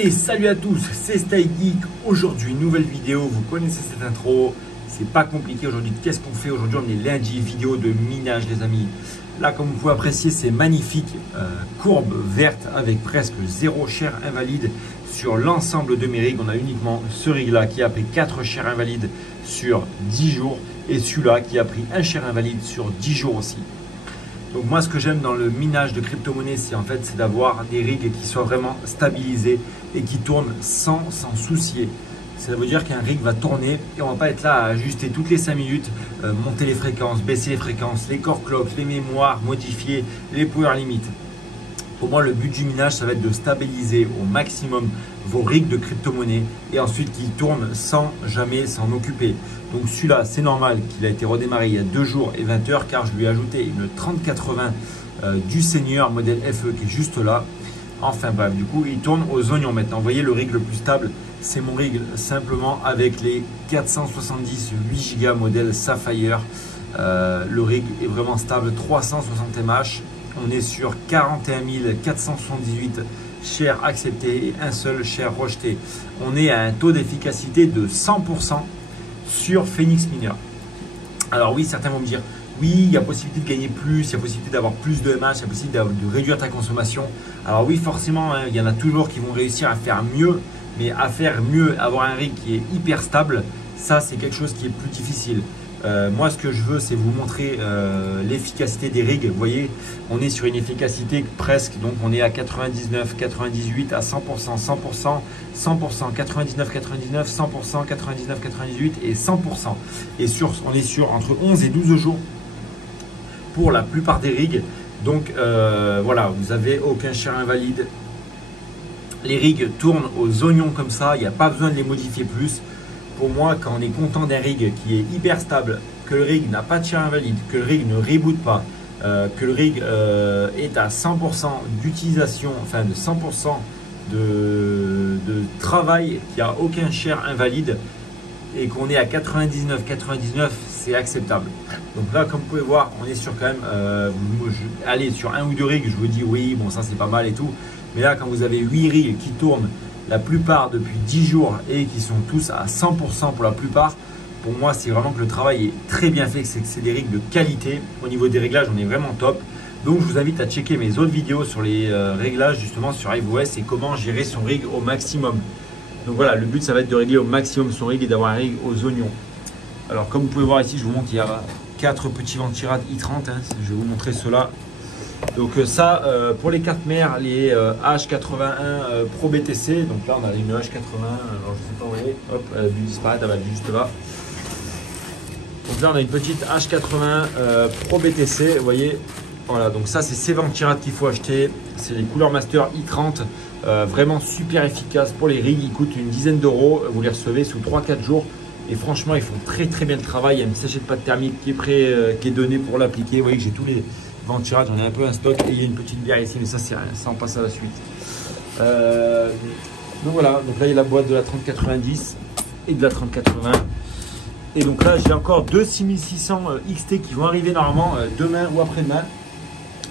Et salut à tous, c'est Style Geek. Aujourd'hui, nouvelle vidéo. Vous connaissez cette intro, c'est pas compliqué aujourd'hui. Qu'est-ce qu'on fait aujourd'hui? On est lundi, vidéo de minage, les amis. Là, comme vous pouvez apprécier, c'est magnifique. Courbe verte avec presque zéro chair invalide sur l'ensemble de mes rigs. On a uniquement ce rig là qui a pris 4 chairs invalides sur 10 jours et celui-là qui a pris 1 chair invalide sur 10 jours aussi. Donc moi, ce que j'aime dans le minage de crypto-monnaie, c'est d'avoir des rigs qui soient vraiment stabilisés et qui tournent sans s'en soucier. Ça veut dire qu'un rig va tourner et on ne va pas être là à ajuster toutes les 5 minutes, monter les fréquences, baisser les fréquences, les core clocks, les mémoires, modifier les power limits. Pour moi, le but du minage, ça va être de stabiliser au maximum vos rigs de crypto-monnaie et ensuite qu'ils tournent sans jamais s'en occuper. Donc celui-là, c'est normal qu'il a été redémarré il y a 2 jours et 20 heures car je lui ai ajouté une 3080 du Seigneur modèle FE qui est juste là. Enfin bref, du coup, il tourne aux oignons maintenant. Vous voyez, le rig le plus stable, c'est mon rig simplement avec les 470 8 Go modèle Sapphire. Le rig est vraiment stable, 360 mAh. On est sur 41 478 shares acceptées et un seul share rejeté. On est à un taux d'efficacité de 100% sur Phoenix Miner. Alors oui, certains vont me dire, oui, il y a possibilité de gagner plus, il y a possibilité d'avoir plus de MH, il y a possibilité de réduire ta consommation. Alors oui, forcément, hein, il y en a toujours qui vont réussir à faire mieux, mais à faire mieux, avoir un rig qui est hyper stable, ça c'est quelque chose qui est plus difficile. Moi, ce que je veux, c'est vous montrer l'efficacité des rigs. Vous voyez, on est sur une efficacité presque, donc on est à 99, 98, à 100%, 100%, 100%, 99, 99, 100%, 99, 98 et 100%. Et on est sur entre 11 et 12 jours pour la plupart des rigs. Donc voilà, vous n'avez aucun share invalide. Les rigs tournent aux oignons comme ça, il n'y a pas besoin de les modifier plus. Pour moi, quand on est content d'un rig qui est hyper stable, que le rig n'a pas de share invalide, que le rig ne reboot pas, que le rig est à 100% d'utilisation, enfin de 100% de travail, qu'il n'y a aucun share invalide et qu'on est à 99, 99, c'est acceptable. Donc là, comme vous pouvez voir, on est sur quand même, allez, sur 1 ou 2 rigs, je vous dis oui, bon ça c'est pas mal et tout. Mais là, quand vous avez 8 rigs qui tournent, la plupart depuis 10 jours et qui sont tous à 100% pour la plupart, pour moi c'est vraiment que le travail est très bien fait, c'est que c'est des rigs de qualité. Au niveau des réglages, on est vraiment top. Donc je vous invite à checker mes autres vidéos sur les réglages justement sur iOS et comment gérer son rig au maximum. Donc voilà, le but ça va être de régler au maximum son rig et d'avoir un rig aux oignons. Alors comme vous pouvez voir ici, je vous montre, il y a 4 petits ventirad i30, hein, je vais vous montrer cela. Donc ça, pour les cartes mères, les H81 Pro BTC, donc là on a une H81, alors je sais pas où elle est, hop, elle a dû disparaître, elle va juste là. Donc là on a une petite H81 Pro BTC, vous voyez, voilà, donc ça c'est ces ventirad qu'il faut acheter, c'est les couleurs master i30, vraiment super efficace pour les rigs, ils coûtent une dizaine d'euros, vous les recevez sous 3-4 jours. Et franchement, ils font très bien le travail. Il y a une sachet de pâte thermique qui est prêt, qui est donnée pour l'appliquer. Vous voyez que j'ai tous les ventirad, j'en ai un peu un stock. Et il y a une petite bière ici, mais ça c'est rien. Ça, on passe à la suite. Donc voilà, donc là il y a la boîte de la 3090 et de la 3080. Et donc là, j'ai encore 2 6600 XT qui vont arriver normalement demain ou après-demain.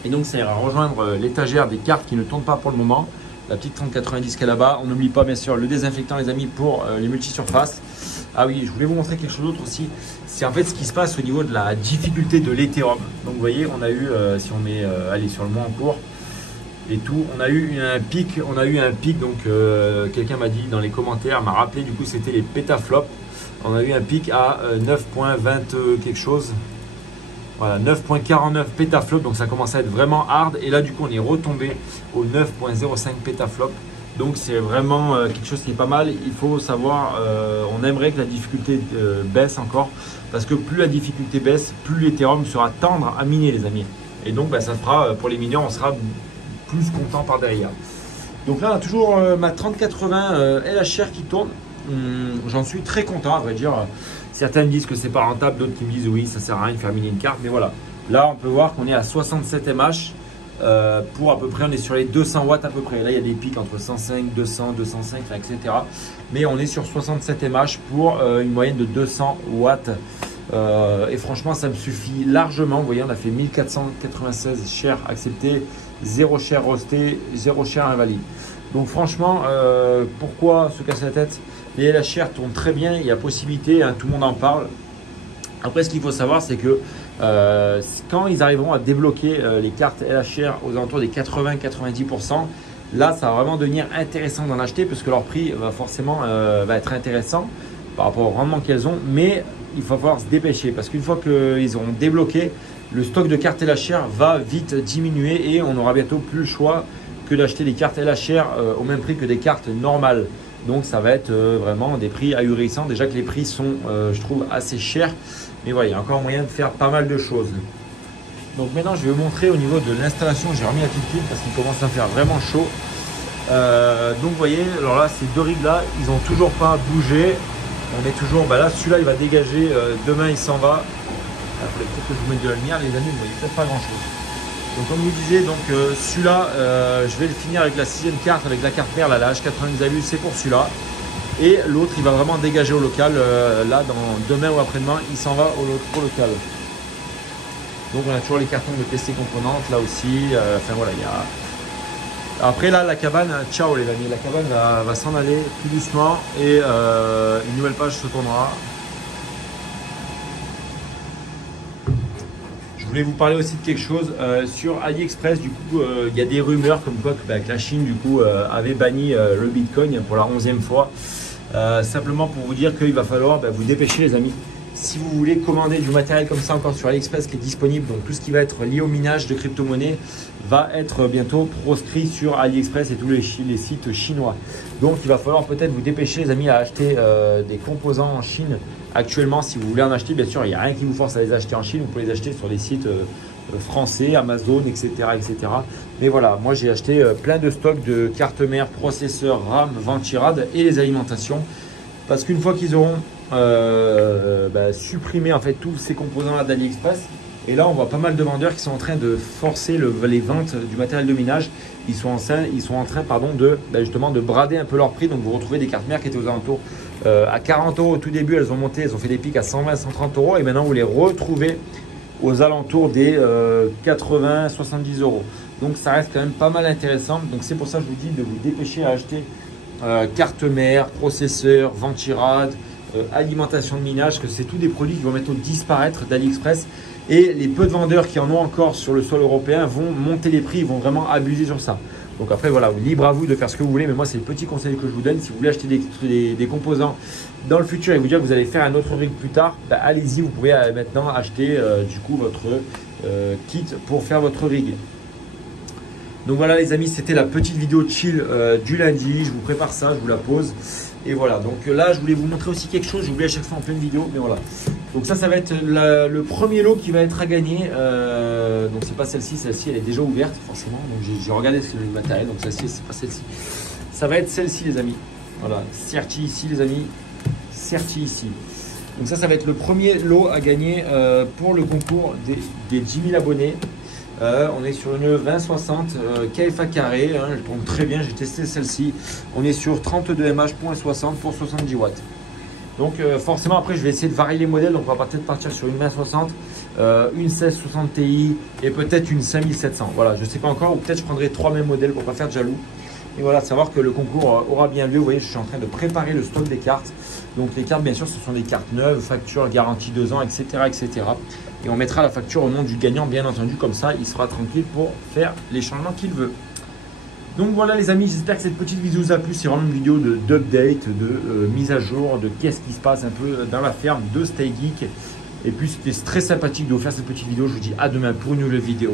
Et donc ça ira rejoindre l'étagère des cartes qui ne tournent pas pour le moment. La petite 3090 qui est là-bas. On n'oublie pas bien sûr le désinfectant, les amis, pour les multisurfaces. Ah oui, je voulais vous montrer quelque chose d'autre aussi. C'est en fait ce qui se passe au niveau de la difficulté de l'Ethereum. Donc vous voyez, on a eu, si on met, allez, sur le mois en cours et tout, on a eu un pic. Donc quelqu'un m'a dit dans les commentaires, m'a rappelé, du coup c'était les pétaflops. On a eu un pic à 9.20 quelque chose. Voilà, 9.49 pétaflops, donc ça commence à être vraiment hard. Et là, du coup, on est retombé au 9.05 pétaflops. Donc, c'est vraiment quelque chose qui est pas mal. Il faut savoir, on aimerait que la difficulté baisse encore. Parce que plus la difficulté baisse, plus l'Ethereum sera tendre à miner, les amis. Et donc, ça fera, pour les mineurs, on sera plus content par derrière. Donc là, on a toujours ma 3080 LHR qui tourne. J'en suis très content, à vrai dire. Certains me disent que c'est pas rentable, d'autres qui me disent oui, ça sert à rien de faire miner une carte. Mais voilà, là on peut voir qu'on est à 67 mAh pour à peu près, on est sur les 200 watts à peu près. Là il y a des pics entre 105, 200, 205, etc. Mais on est sur 67 mAh pour une moyenne de 200 watts. Et franchement, ça me suffit largement. Vous voyez, on a fait 1496 shares acceptés zéro chair rostée, zéro chair invalide. Donc franchement, pourquoi se casser la tête? Les LHR tournent très bien, il y a possibilité, hein, tout le monde en parle. Après, ce qu'il faut savoir, c'est que quand ils arriveront à débloquer les cartes LHR aux alentours des 80-90%, là, ça va vraiment devenir intéressant d'en acheter parce que leur prix va forcément va être intéressant par rapport au rendement qu'elles ont. Mais il va falloir se dépêcher parce qu'une fois qu'ils auront débloqué, le stock de cartes LHR va vite diminuer et on n'aura bientôt plus le choix que d'acheter des cartes LHR au même prix que des cartes normales. Donc ça va être vraiment des prix ahurissants. Déjà que les prix sont, je trouve, assez chers. Mais voilà, il y a encore moyen de faire pas mal de choses. Donc maintenant, je vais vous montrer au niveau de l'installation. J'ai remis la petite pile parce qu'il commence à faire vraiment chaud. Donc vous voyez, alors là, ces deux rigs là, ils n'ont toujours pas bougé. On est toujours, là, celui-là, il va dégager. Demain, il s'en va. Il faudrait peut-être que je vous mette de la lumière, les amis. Vous voyez peut-être pas grand-chose. Donc comme je vous disais, celui-là, je vais le finir avec la 6e carte, avec la carte mère, la H90 Alu, c'est pour celui-là. Et l'autre, il va vraiment dégager au local. Là, demain ou après-demain, il s'en va au local. Donc on a toujours les cartons de PC componentes, là aussi. Enfin voilà, il y a... Après là, la cabane, ciao les amis, la cabane va s'en aller tout doucement et une nouvelle page se tournera. Je voulais vous parler aussi de quelque chose sur AliExpress. Du coup, il y a des rumeurs comme quoi que la Chine du coup avait banni le Bitcoin pour la 11e fois. Simplement pour vous dire qu'il va falloir vous dépêcher les amis. Si vous voulez commander du matériel comme ça encore sur AliExpress qui est disponible, donc tout ce qui va être lié au minage de crypto-monnaies va être bientôt proscrit sur AliExpress et tous les sites chinois. Donc il va falloir peut-être vous dépêcher les amis à acheter des composants en Chine. Actuellement, si vous voulez en acheter, bien sûr, il n'y a rien qui vous force à les acheter en Chine. Vous pouvez les acheter sur des sites français, Amazon, etc., etc. Mais voilà, moi j'ai acheté plein de stocks de cartes mères, processeurs, RAM, ventirad et les alimentations. Parce qu'une fois qu'ils auront supprimé en fait tous ces composants là d'AliExpress, et là on voit pas mal de vendeurs qui sont en train de forcer les ventes du matériel de minage. Ils sont en train justement de brader un peu leur prix. Donc vous retrouvez des cartes mères qui étaient aux alentours à 40 € au tout début, elles ont monté, elles ont fait des pics à 120-130 € et maintenant vous les retrouvez aux alentours des 80-70 €. Donc ça reste quand même pas mal intéressant. Donc c'est pour ça que je vous dis de vous dépêcher à acheter carte mère, processeur, ventirad, alimentation de minage, que c'est tous des produits qui vont bientôt disparaître d'AliExpress. Et les peu de vendeurs qui en ont encore sur le sol européen vont monter les prix, ils vont vraiment abuser sur ça. Donc après voilà, libre à vous de faire ce que vous voulez, mais moi c'est le petit conseil que je vous donne. Si vous voulez acheter des composants dans le futur et vous dire que vous allez faire un autre rig plus tard, allez-y, vous pouvez maintenant acheter du coup votre kit pour faire votre rig. Donc voilà les amis, c'était la petite vidéo chill du lundi. Je vous prépare ça, je vous la pose. Et voilà, donc là je voulais vous montrer aussi quelque chose. J'oublie à chaque fois en pleine vidéo, mais voilà. Donc ça va être le premier lot qui va être à gagner. Donc c'est pas celle-ci, celle-ci elle est déjà ouverte forcément. Donc j'ai regardé le matériel, donc celle-ci c'est pas celle-ci. Ça va être celle-ci les amis. Voilà, certi ici les amis, certi ici. Donc ça va être le premier lot à gagner pour le concours des 10 000 abonnés. On est sur une 2060 KFA carré, hein, elle tourne très bien, j'ai testé celle-ci. On est sur 32 mH.60 pour 70 watts. Donc forcément après je vais essayer de varier les modèles, donc on va peut-être partir sur une 2060, une 1660 Ti et peut-être une 5700. Voilà, je ne sais pas encore, ou peut-être je prendrai 3 mêmes modèles pour ne pas faire de jaloux. Et voilà, savoir que le concours aura bien lieu. Vous voyez, je suis en train de préparer le stock des cartes. Donc les cartes, bien sûr, ce sont des cartes neuves, facture, garantie 2 ans, etc., etc. Et on mettra la facture au nom du gagnant, bien entendu. Comme ça, il sera tranquille pour faire les changements qu'il veut. Donc voilà les amis, j'espère que cette petite vidéo vous a plu. C'est vraiment une vidéo d'update, de mise à jour, de qu'est-ce qui se passe un peu dans la ferme de Stay Geek. Et puis c'était très sympathique de vous faire cette petite vidéo. Je vous dis à demain pour une nouvelle vidéo.